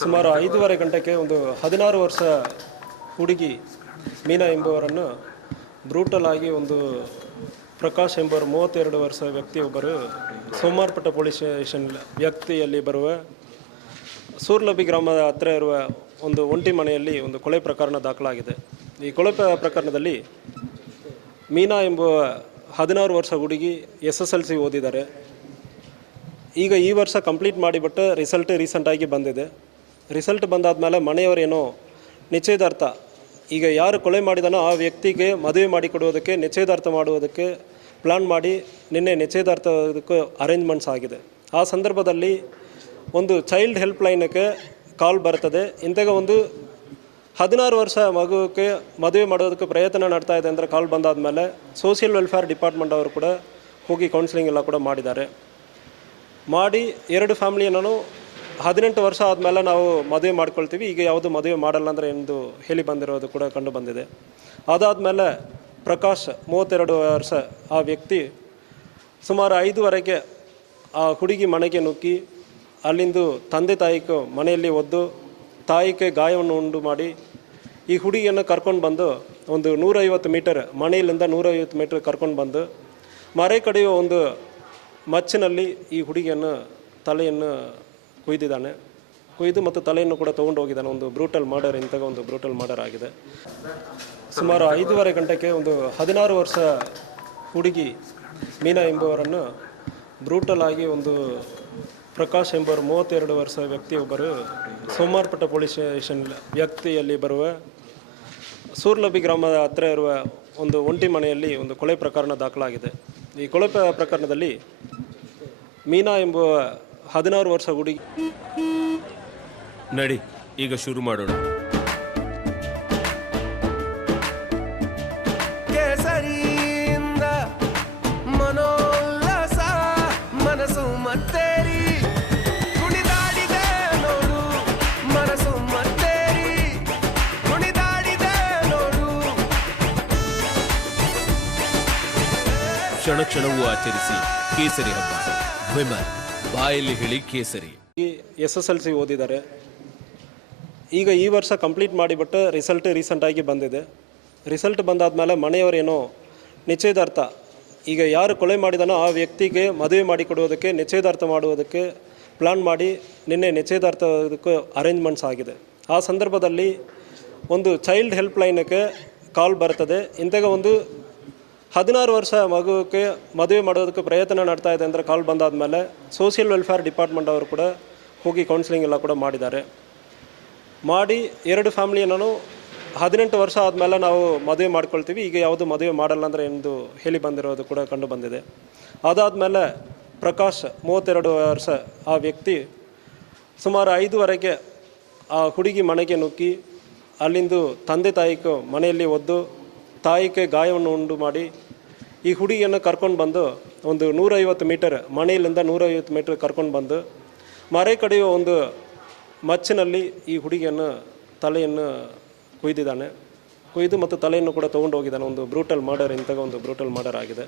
ಸುಮಾರು 5:30 ಗಂಟೆಗೆ ಒಂದು 16 ವರ್ಷ ಹುಡುಗಿ ಮೀನಾ ಎಂಬುವರನ್ನು ಬ್ರೂಟಲ್ ಆಗಿ ಒಂದು ಪ್ರಕಾಶ್ ಎಂಬುವರ 32 ವರ್ಷ ವ್ಯಕ್ತಿಯೊಬ್ಬರು ಸೋಮವಾರಪೇಟೆ ಪೊಲೀಸ್ ಸ್ಟೇಷನ್ ವ್ಯಾಪ್ತಿಯಲ್ಲಿ ಬರುವ ಸೂರ್ಲಬಿ ಗ್ರಾಮದ ಹತ್ತಿರ ಇರುವ ಒಂದು ಒಂಟಿ ಮನೆಯಲ್ಲಿ ಒಂದು ಕೊಲೆ ಪ್ರಕರಣ ದಾಖಲಾಗಿದೆ. ಈ ಕೊಲೆ ಪ್ರಕರಣದಲ್ಲಿ ಮೀನಾ ಎಂಬುವ 16 ವರ್ಷ ಹುಡುಗಿ SSLC ಓದಿದ್ದಾರೆ. ಈಗ ಈ ವರ್ಷ ಕಂಪ್ಲೀಟ್ ಮಾಡಿಬಿಟ್ಟು ರಿಸಲ್ಟ್ ರೀಸೆಂಟಾಗಿ ಬಂದಿದೆ. ರಿಸಲ್ಟ್ ಬಂದಾದಮೇಲೆ ಮನೆಯವರೇನೋ ನಿಶ್ಚಯದಾರ್ಥ, ಈಗ ಯಾರು ಕೊಲೆ ಮಾಡಿದಾನೋ ಆ ವ್ಯಕ್ತಿಗೆ ಮದುವೆ ಮಾಡಿಕೊಡುವುದಕ್ಕೆ ನಿಶ್ಚಯದಾರ್ಥ ಮಾಡುವುದಕ್ಕೆ ಪ್ಲ್ಯಾನ್ ಮಾಡಿ ನಿನ್ನೆ ನಿಶ್ಚಯದಾರ್ಥದಕ್ಕೆ ಅರೇಂಜ್ಮೆಂಟ್ಸ್ ಆಗಿದೆ. ಆ ಸಂದರ್ಭದಲ್ಲಿ ಒಂದು ಚೈಲ್ಡ್ ಹೆಲ್ಪ್ಲೈನ್ಗೆ ಕಾಲ್ ಬರ್ತದೆ. ಇಂತಾಗ ಒಂದು 16 ವರ್ಷ ಮಗುವಿಗೆ ಮದುವೆ ಮಾಡೋದಕ್ಕೆ ಪ್ರಯತ್ನ ನಡ್ತಾ ಇದೆ ಅಂದರೆ ಕಾಲ್ ಬಂದಾದಮೇಲೆ ಸೋಷಿಯಲ್ ವೆಲ್ಫೇರ್ ಡಿಪಾರ್ಟ್ಮೆಂಟ್ ಅವರು ಕೂಡ ಹೋಗಿ ಕೌನ್ಸಿಲಿಂಗ್ ಎಲ್ಲ ಕೂಡ ಮಾಡಿ 2 ಫ್ಯಾಮಿಲಿಯನ್ನು 18 ವರ್ಷ ಆದಮೇಲೆ ನಾವು ಮದುವೆ ಮಾಡ್ಕೊಳ್ತೀವಿ, ಈಗ ಯಾವುದು ಮದುವೆ ಮಾಡಲ್ಲ ಅಂದರೆ ಎಂದು ಹೇಳಿ ಬಂದಿರೋದು ಕೂಡ ಕಂಡು ಬಂದಿದೆ. ಅದಾದಮೇಲೆ ಪ್ರಕಾಶ್ 32 ವರ್ಷ ಆ ವ್ಯಕ್ತಿ ಸುಮಾರು 5:15 ಆ ಹುಡುಗಿ ಮನೆಗೆ ನುಗ್ಗಿ ಅಲ್ಲಿಂದು ತಂದೆ ತಾಯಿಗೆ ಮನೆಯಲ್ಲಿ ಒದ್ದು ತಾಯಿಗೆ ಗಾಯವನ್ನು ಉಂಟು ಮಾಡಿ ಈ ಹುಡುಗಿಯನ್ನು ಕರ್ಕೊಂಡು ಬಂದು ಒಂದು 150 ಮೀಟರ್ ಮನೆಯಲ್ಲಿಂದ 150 ಮೀಟರ್ ಕರ್ಕೊಂಡು ಬಂದು ಮರೆ ಕಡೆಯೋ ಒಂದು ಮಚ್ಚಿನಲ್ಲಿ ಈ ಹುಡುಗಿಯನ್ನು ತಲೆಯನ್ನು ಕೊಯ್ದು ಮತ್ತು ತಲೆಯನ್ನು ಕೂಡ ತೊಗೊಂಡು ಹೋಗಿದ್ದಾನೆ. ಒಂದು ಬ್ರೂಟಲ್ ಮರ್ಡರ್, ಇಂತಹ ಒಂದು ಬ್ರೂಟಲ್ ಮರ್ಡರ್ ಆಗಿದೆ. ಸುಮಾರು 5:30 ಗಂಟೆಗೆ ಒಂದು 16 ವರ್ಷ ಹುಡುಗಿ ಮೀನಾ ಎಂಬುವರನ್ನು ಬ್ರೂಟಲ್ ಆಗಿ ಒಂದು ಪ್ರಕಾಶ್ ಎಂಬುವರು 32 ವರ್ಷ ವ್ಯಕ್ತಿಯೊಬ್ಬರು ಸೋಮವಾರಪೇಟೆ ಪೊಲೀಸ್ ಸ್ಟೇಷನ್ ವ್ಯಾಪ್ತಿಯಲ್ಲಿ ಬರುವ ಸೂರ್ಲಬಿ ಗ್ರಾಮದ ಹತ್ತಿರ ಇರುವ ಒಂದು ಒಂಟಿ ಮನೆಯಲ್ಲಿ ಒಂದು ಕೊಲೆ ಪ್ರಕರಣ ದಾಖಲಾಗಿದೆ. ಈ ಕೊಲೆ ಪ್ರಕರಣದಲ್ಲಿ ಮೀನಾ ಎಂಬುವ 16 ವರ್ಷ ಹುಡುಗಿ. ನಡಿ ಈಗ ಶುರು ಮಾಡೋಣ. ಕೇಸರಿಯಿಂದ ಮನೋಲ್ಲಾಸ ಮನಸ್ಸು ಮತ್ತೇರಿ ಕುಣಿದಾಡಿದೆ ನೋಡು, ಮನಸ್ಸು ಮತ್ತೇರಿ ಕುಣಿದಾಡಿದೆ ನೋಡು. ಕ್ಷಣ ಕ್ಷಣವೂ ಆಚರಿಸಿ ಕೇಸರಿ ಹಬ್ಬ. ವಿಮಲ್ ಬಾಯಲ್ಲಿ ಹೇಳಿ ಕೇಸರಿ. SSLC ಓದಿದ್ದಾರೆ. ಈಗ ಈ ವರ್ಷ ಕಂಪ್ಲೀಟ್ ಮಾಡಿಬಿಟ್ಟು ರಿಸಲ್ಟ್ ರೀಸೆಂಟಾಗಿ ಬಂದಿದೆ. ರಿಸಲ್ಟ್ ಬಂದಾದಮೇಲೆ ಮನೆಯವರೇನೋ ನಿಶ್ಚಯದಾರ್ಥ, ಈಗ ಯಾರು ಕೊಲೆ ಮಾಡಿದಾನೋ ಆ ವ್ಯಕ್ತಿಗೆ ಮದುವೆ ಮಾಡಿಕೊಡುವುದಕ್ಕೆ ನಿಶ್ಚಯದಾರ್ಥ ಮಾಡುವುದಕ್ಕೆ ಪ್ಲ್ಯಾನ್ ಮಾಡಿ ನಿನ್ನೆ ನಿಶ್ಚಯದಾರ್ಥದಕ್ಕೆ ಅರೇಂಜ್ಮೆಂಟ್ಸ್ ಆಗಿದೆ. ಆ ಸಂದರ್ಭದಲ್ಲಿ ಒಂದು ಚೈಲ್ಡ್ ಹೆಲ್ಪ್ಲೈನ್ಗೆ ಕಾಲ್ ಬರ್ತದೆ. ಇಂತಾಗ ಒಂದು 16 ವರ್ಷ ಮಗುವಿಗೆ ಮದುವೆ ಮಾಡೋದಕ್ಕೆ ಪ್ರಯತ್ನ ನಡ್ತಾ ಇದೆ ಅಂದರೆ ಕಾಲ್ ಬಂದಾದಮೇಲೆ ಸೋಷಿಯಲ್ ವೆಲ್ಫೇರ್ ಡಿಪಾರ್ಟ್ಮೆಂಟ್ ಅವರು ಕೂಡ ಹೋಗಿ ಕೌನ್ಸಿಲಿಂಗ್ ಎಲ್ಲ ಕೂಡ ಮಾಡಿ 2 ಫ್ಯಾಮಿಲಿಯನ್ನು 18 ವರ್ಷ ಆದಮೇಲೆ ನಾವು ಮದುವೆ ಮಾಡ್ಕೊಳ್ತೀವಿ, ಈಗ ಯಾವುದು ಮದುವೆ ಮಾಡಲ್ಲ ಅಂದರೆ ಎಂದು ಹೇಳಿ ಬಂದಿರೋದು ಕೂಡ ಕಂಡು ಬಂದಿದೆ. ಅದಾದಮೇಲೆ ಪ್ರಕಾಶ್ 32 ವರ್ಷ ಆ ವ್ಯಕ್ತಿ ಸುಮಾರು 5:15 ಆ ಹುಡುಗಿ ಮನೆಗೆ ನುಗ್ಗಿ ಅಲ್ಲಿಂದು ತಂದೆ ತಾಯಿಗೆ ಮನೆಯಲ್ಲಿ ಒದ್ದು ತಾಯಿಗೆ ಗಾಯವನ್ನು ಉಂಟು ಮಾಡಿ ಈ ಹುಡುಗಿಯನ್ನು ಕರ್ಕೊಂಡು ಬಂದು ಒಂದು 150 ಮೀಟರ್ ಮನೆಯಲ್ಲಿಂದ 150 ಮೀಟರ್ ಕರ್ಕೊಂಡು ಬಂದು ಮರೆ ಕಡೆಯೋ ಒಂದು ಮಚ್ಚಿನಲ್ಲಿ ಈ ಹುಡುಗಿಯನ್ನು ತಲೆಯನ್ನು ಕೊಯ್ದು ಮತ್ತು ತಲೆಯನ್ನು ಕೂಡ ತೊಗೊಂಡು ಹೋಗಿದ್ದಾನೆ. ಒಂದು ಬ್ರೂಟಲ್ ಮರ್ಡರ್, ಇಂತಹ ಒಂದು ಬ್ರೂಟಲ್ ಮರ್ಡರ್ ಆಗಿದೆ.